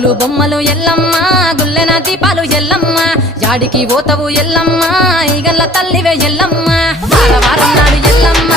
పూలు బొమ్మలు ఎల్లమ్మ గుల్లెన దీపాలు ఎల్లమ్మ యాడికి పోతవు ఎల్లమ్మ ఈగల్ల తల్లివే ఎల్లమ్మ వారం నాడు ఎల్లమ్మ